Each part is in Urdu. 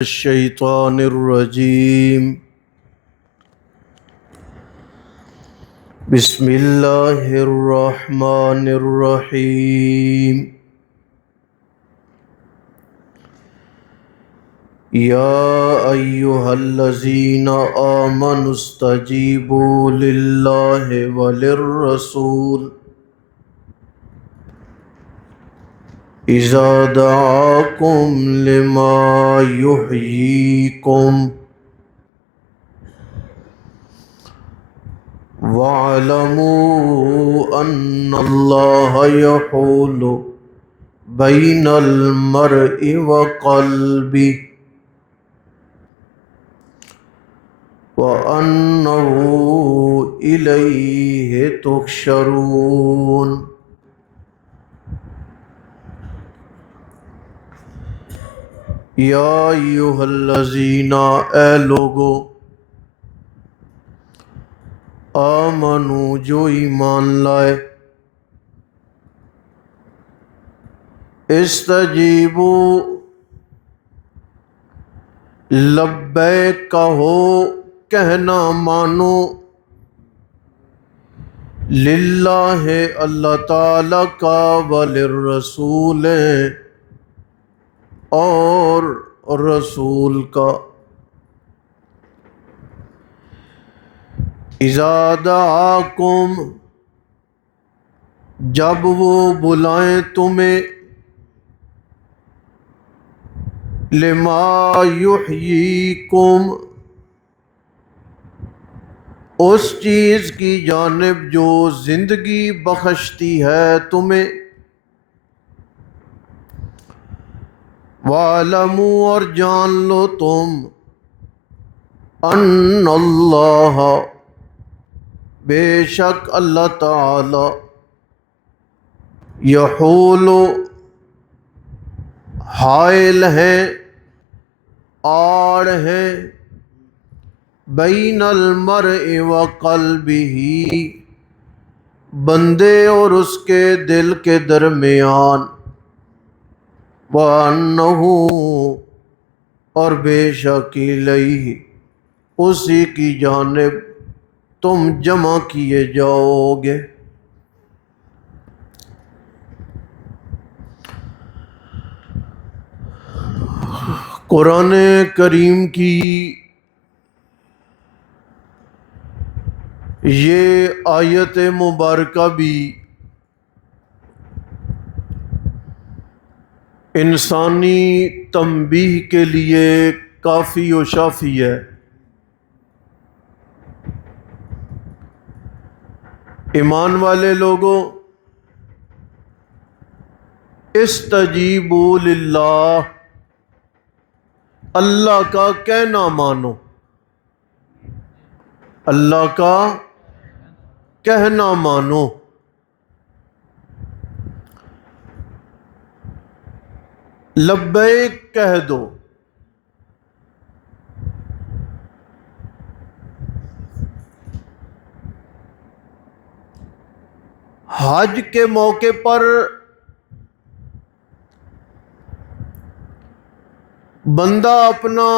الشیطان الرجیم بسم اللہ الرحمن الرحیم یا ایہا الذین آمنوا استجیبوا للہ وللرسول اذا دعاکم لما یحییکم وَاعْلَمُوا أَنَّ اللَّهَ يَحُولُ بَيْنَ الْمَرْءِ وَقَلْبِهِ وَأَنَّهُ إِلَيْهِ تُحْشَرُونَ۔ یا ایھا الذین، اے لوگو، آمنو، جو ایمان لائے، استجیبو، لبیک کہو، کہنا مانو، للہ اللہ تعالی کا، وللرسول اور رسول کا، اذا دعاکم، جب وہ بلائیں تمہیں، لما یحییکم، اس چیز کی جانب جو زندگی بخشتی ہے تمہیں، وَاعْلَمُوا، اور جان لو تم، ان اللہ، بے شک اللہ تعالی، یحول، حائل ہیں، آڑ ہیں، بین المرء وقلبہ، بندے اور اس کے دل کے درمیان، وَأَنَّهُ، اور بے شک الیہ، اسی کی جانب تم جمع کیے جاؤ گے۔ قرآن کریم کی یہ آیت مبارکہ بھی انسانی تنبیہ کے لیے کافی و شافی ہے۔ ایمان والے لوگوں، استجیبوا للہ، اللہ کا کہنا مانو، اللہ کا کہنا مانو، لبیک کہہ دو۔ حج کے موقع پر بندہ اپنا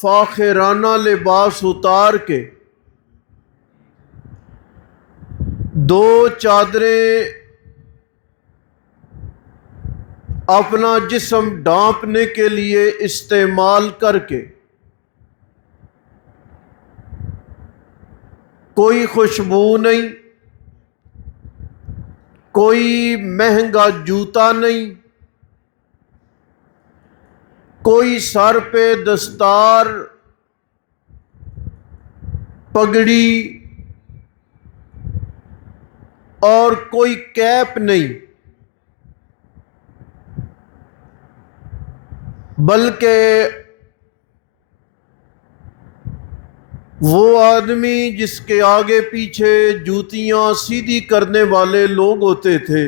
فاخرانہ لباس اتار کے دو چادریں اپنا جسم ڈھانپنے کے لیے استعمال کر کے، کوئی خوشبو نہیں، کوئی مہنگا جوتا نہیں، کوئی سر پہ دستار، پگڑی اور کوئی کیپ نہیں، بلکہ وہ آدمی جس کے آگے پیچھے جوتیاں سیدھی کرنے والے لوگ ہوتے تھے،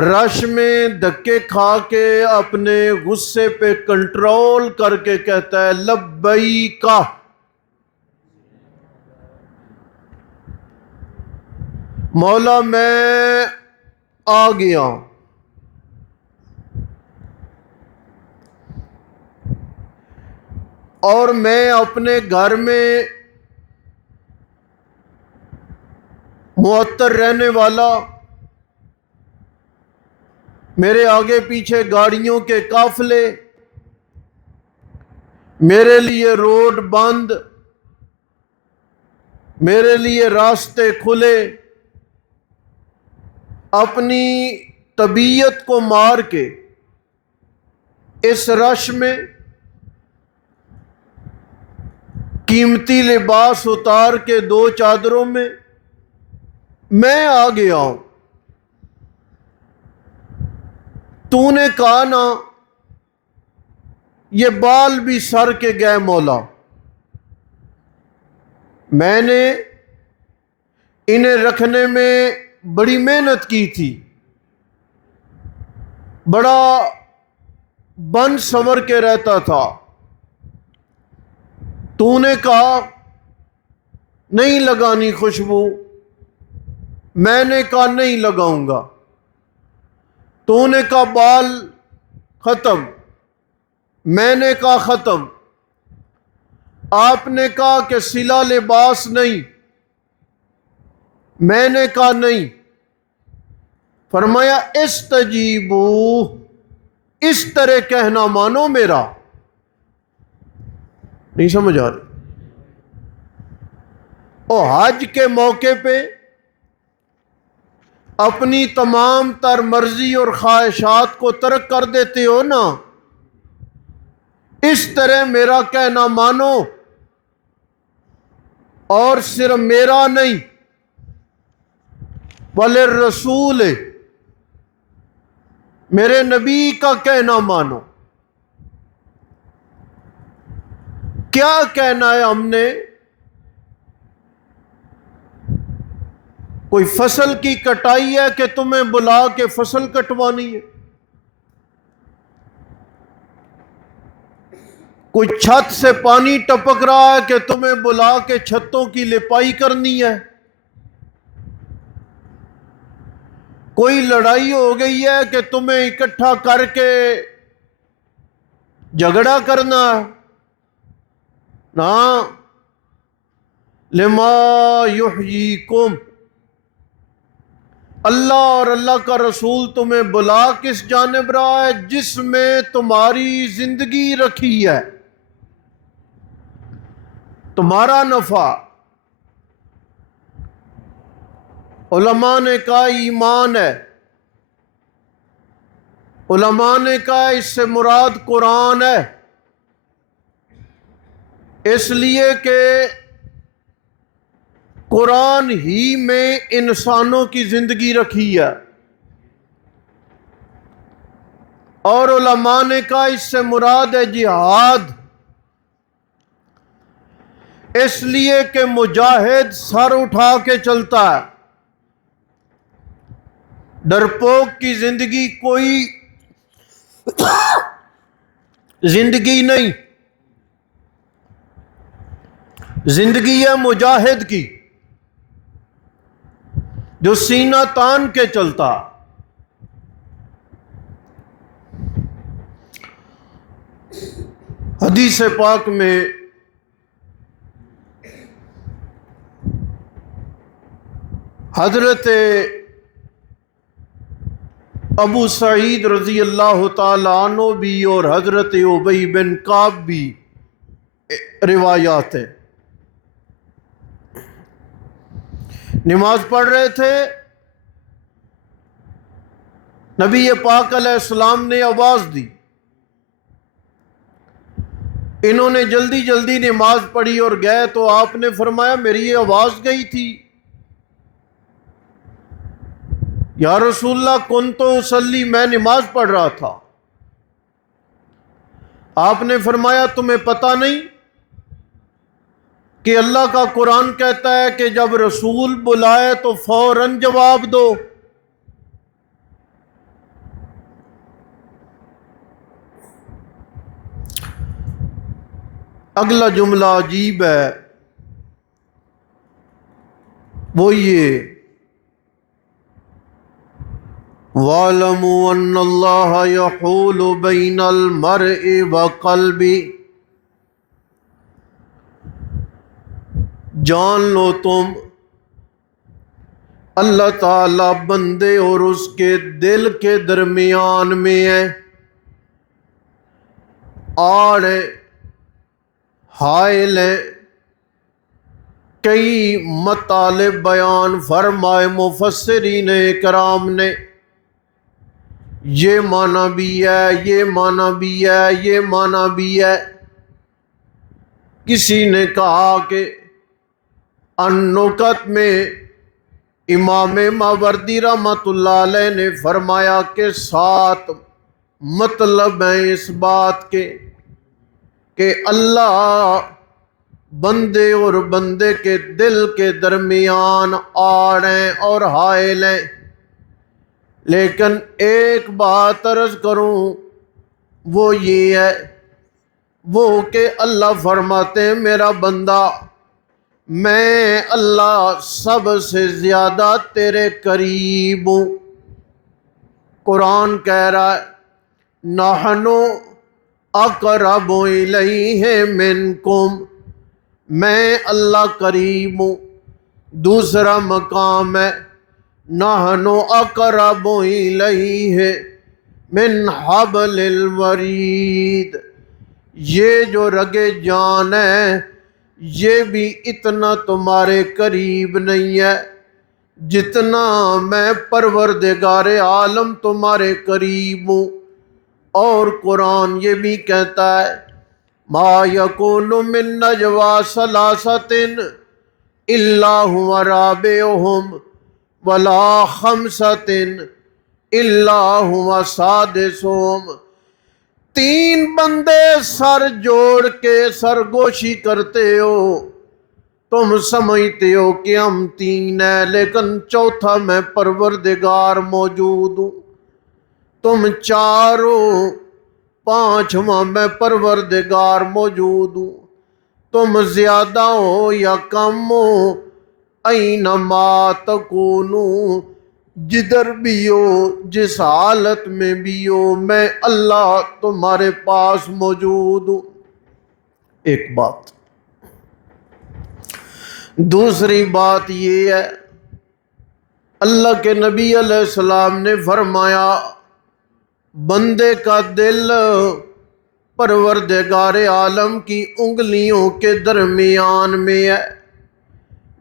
رش میں دھکے کھا کے اپنے غصے پہ کنٹرول کر کے کہتا ہے لبیک، مولا میں آ گیا۔ اور میں اپنے گھر میں معطر رہنے والا، میرے آگے پیچھے گاڑیوں کے قافلے، میرے لیے روڈ بند، میرے لیے راستے کھلے، اپنی طبیعت کو مار کے اس رش میں قیمتی لباس اتار کے 2 چادروں میں آ گیا ہوں۔ تو نے کہا نا یہ بال بھی سر کے گئے مولا، میں نے انہیں رکھنے میں بڑی محنت کی تھی، بڑا بن سنور کے رہتا تھا۔ تو نے کہا نہیں لگانی خوشبو، میں نے کہا نہیں لگاؤں گا۔ تو نے کہا بال ختم، میں نے کہا ختم۔ آپ نے کہا کہ سلا لباس نہیں، میں نے کہا نہیں۔ فرمایا استجیبو، اس طرح کہنا مانو میرا۔ نہیں سمجھ آ رہی؟ اور حج کے موقع پہ اپنی تمام تر مرضی اور خواہشات کو ترک کر دیتے ہو نا، اس طرح میرا کہنا مانو، اور صرف میرا نہیں وَلِلرَّسُولِ، میرے نبی کا کہنا مانو۔ کیا کہنا ہے ہم نے؟ کوئی فصل کی کٹائی ہے کہ تمہیں بلا کے فصل کٹوانی ہے؟ کوئی چھت سے پانی ٹپک رہا ہے کہ تمہیں بلا کے چھتوں کی لپائی کرنی ہے؟ کوئی لڑائی ہو گئی ہے کہ تمہیں اکٹھا کر کے جھگڑا کرنا ہے؟ نا، لما یحییکم، اللہ اور اللہ کا رسول تمہیں بلا کس جانب رہا ہے؟ جس میں تمہاری زندگی رکھی ہے، تمہارا نفع۔ علماء نے کہا ایمان ہے، علماء نے کہا اس سے مراد قرآن ہے، اس لیے کہ قرآن ہی میں انسانوں کی زندگی رکھی ہے۔ اور علماء نے کہا اس سے مراد ہے جہاد، اس لیے کہ مجاہد سر اٹھا کے چلتا ہے، ڈرپوک کی زندگی کوئی زندگی نہیں، زندگی ہے مجاہد کی جو سینہ تان کے چلتا۔ حدیث پاک میں حضرت ابو سعید رضی اللہ تعالی عنہ بھی اور حضرت ابی بن کعب بھی روایات ہیں۔ نماز پڑھ رہے تھے، نبی پاک علیہ السلام نے آواز دی، انہوں نے جلدی جلدی نماز پڑھی اور گئے، تو آپ نے فرمایا میری یہ آواز گئی تھی؟ یا رسول اللہ کنت اصلی، میں نماز پڑھ رہا تھا۔ آپ نے فرمایا تمہیں پتہ نہیں کہ اللہ کا قرآن کہتا ہے کہ جب رسول بلائے تو فوراً جواب دو۔ اگلا جملہ عجیب ہے، وہ یہ وَاعْلَمُوا أَنَّ اللَّهَ يَحُولُ بَيْنَ الْمَرْءِ وَقَلْبِهِ، جان لو تم اللہ تعالیٰ بندے اور اس کے دل کے درمیان میں ہے، آڑ ہے، حائل ہے۔ کئی مطالب بیان فرمائے مفسرین کرام نے، یہ معنی بھی ہے، یہ معنی بھی ہے، یہ معنی بھی ہے۔ کسی نے کہا کہ النکت میں امام ماوردی رحمۃ اللہ علیہ نے فرمایا کہ 7 مطلب ہیں اس بات کے کہ اللہ بندے اور بندے کے دل کے درمیان آڑ ہیں اور حائل ہیں۔ لیکن ایک بات عرض کروں، وہ یہ ہے، وہ کہ اللہ فرماتے ہیں میرا بندہ، میں اللہ سب سے زیادہ تیرے قریب ہوں۔ قرآن کہہ رہا ہے نحن اقرب الیہ منکم، میں اللہ قریب ہوں۔ دوسرا مقام ہے نحن اقرب الیہ من حبل الورید، یہ جو رگ جان ہے یہ بھی اتنا تمہارے قریب نہیں ہے جتنا میں پروردگار عالم تمہارے قریب ہوں۔ اور قرآن یہ بھی کہتا ہے ما یکون من نجوا ثلاثۃ الا هو رابعهم ولا خمسۃ الا هو سادسهم، 3 بندے سر جوڑ کے سرگوشی کرتے ہو، تم سمجھتے ہو کہ ہم 3 ہیں لیکن چوتھا میں پروردگار موجود ہوں۔ تم 4 ہو، 5واں میں پروردگار موجود ہوں۔ تم زیادہ ہو یا کم ہو، اینما تکونو، جدھر بھی ہو، جس حالت میں بھی ہو، میں اللہ تمہارے پاس موجود ہوں۔ ایک بات۔ دوسری بات یہ ہے، اللہ کے نبی علیہ السلام نے فرمایا بندے کا دل پروردگار عالم کی انگلیوں کے درمیان میں ہے،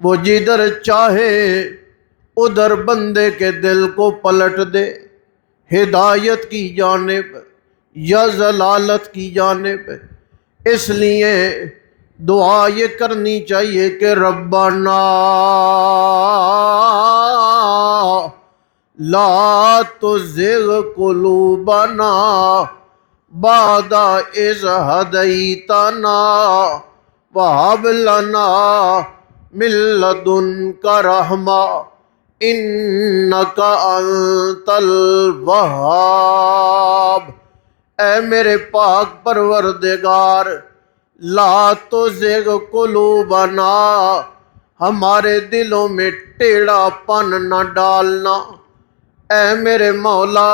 وہ جدھر چاہے ادھر بندے کے دل کو پلٹ دے، ہدایت کی جانب یا ضلالت کی جانب۔ اس لیے دعا یہ کرنی چاہیے کہ ربنا لا تزغ قلوبنا بعد اذ ہدیتنا وہب لنا من لدنک رحمہ انک انت الوہاب۔ اے میرے پاک پروردگار، لا تزغ قلوبنا، ہمارے دلوں میں ٹیڑھا پن نہ ڈالنا۔ اے میرے مولا،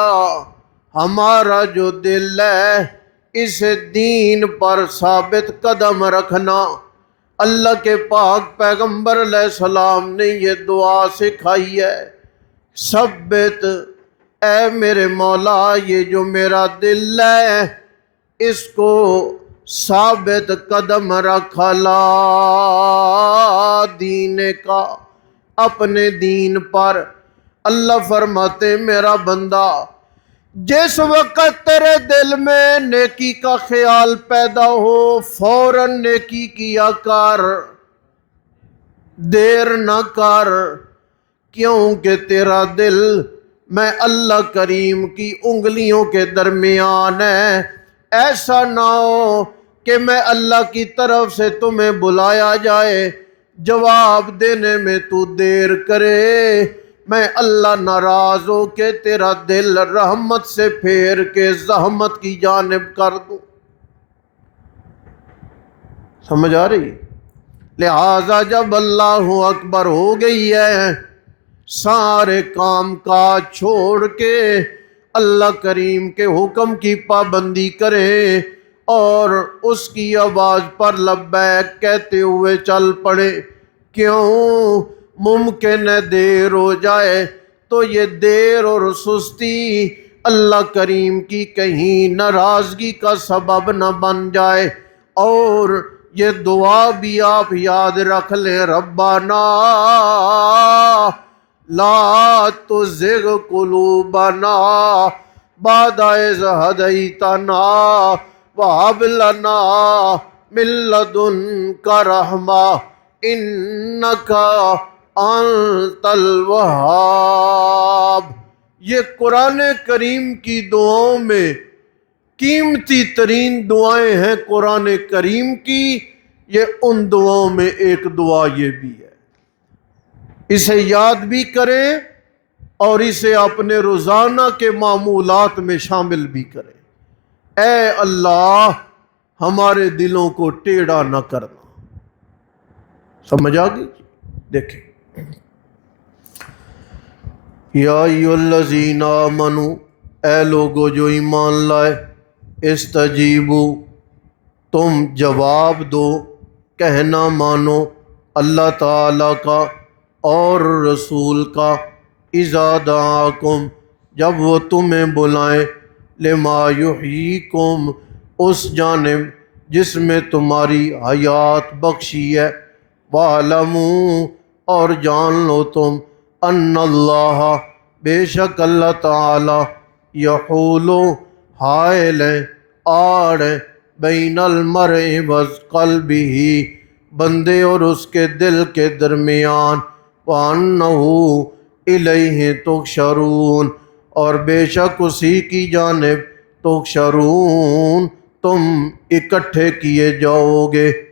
ہمارا جو دل ہے اسے دین پر ثابت قدم رکھنا۔ اللہ کے پاک پیغمبر علیہ السلام نے یہ دعا سکھائی ہے، ثبت، اے میرے مولا یہ جو میرا دل ہے اس کو ثابت قدم رکھا لا دین کا، اپنے دین پر۔ اللہ فرماتے میرا بندہ، جس وقت تیرے دل میں نیکی کا خیال پیدا ہو فوراً نیکی کیا کر، دیر نہ کر، کیونکہ تیرا دل میں اللہ کریم کی انگلیوں کے درمیان ہے۔ ایسا نہ ہو کہ میں اللہ کی طرف سے تمہیں بلایا جائے، جواب دینے میں تو دیر کرے، میں اللہ ناراض ہو کہ تیرا دل رحمت سے پھیر کے زحمت کی جانب کر دوں۔ سمجھ آ رہی؟ لہٰذا جب اللہ اکبر ہو گئی ہے، سارے کام کاج چھوڑ کے اللہ کریم کے حکم کی پابندی کریں اور اس کی آواز پر لبیک کہتے ہوئے چل پڑے۔ کیوں ممکن ہے دیر ہو جائے تو یہ دیر اور سستی اللہ کریم کی کہیں ناراضگی کا سبب نہ بن جائے۔ اور یہ دعا بھی آپ یاد رکھ لیں، ربنا لا تزغ قلوبنا بعد اذ ہدیتنا وہب لنا من لدنک رحمہ انک انت الوہاب۔ یہ قرآن کریم کی دعاؤں میں قیمتی ترین دعائیں ہیں قرآن کریم کی، یہ ان دعاؤں میں ایک دعا یہ بھی ہے۔ اسے یاد بھی کریں اور اسے اپنے روزانہ کے معمولات میں شامل بھی کریں۔ اے اللہ ہمارے دلوں کو ٹیڑھا نہ کرنا۔ سمجھ آ گئی؟ دیکھیں، یا ایھا الذین آمنوا، اے لوگو جو ایمان لائے، استجیبو، تم جواب دو، کہنا مانو اللہ تعالیٰ کا اور رسول کا، اذا دعاکم، جب وہ تمہیں بلائیں، لما یحییکم، اس جانب جس میں تمہاری حیات بخشی ہے، وَاعْلَمُوا، اور جان لو تم، ان اللہ، بے شک اللہ تعالی، یحول، حائل ہے، آڑ ہے، بین المرء وقلبہ، بندے اور اس کے دل کے درمیان، وَأَنَّهُ إِلَيْهِ تُحْشَرُونَ، اور بے شک اسی کی جانب تحشرون، تم اکٹھے کیے جاؤ گے۔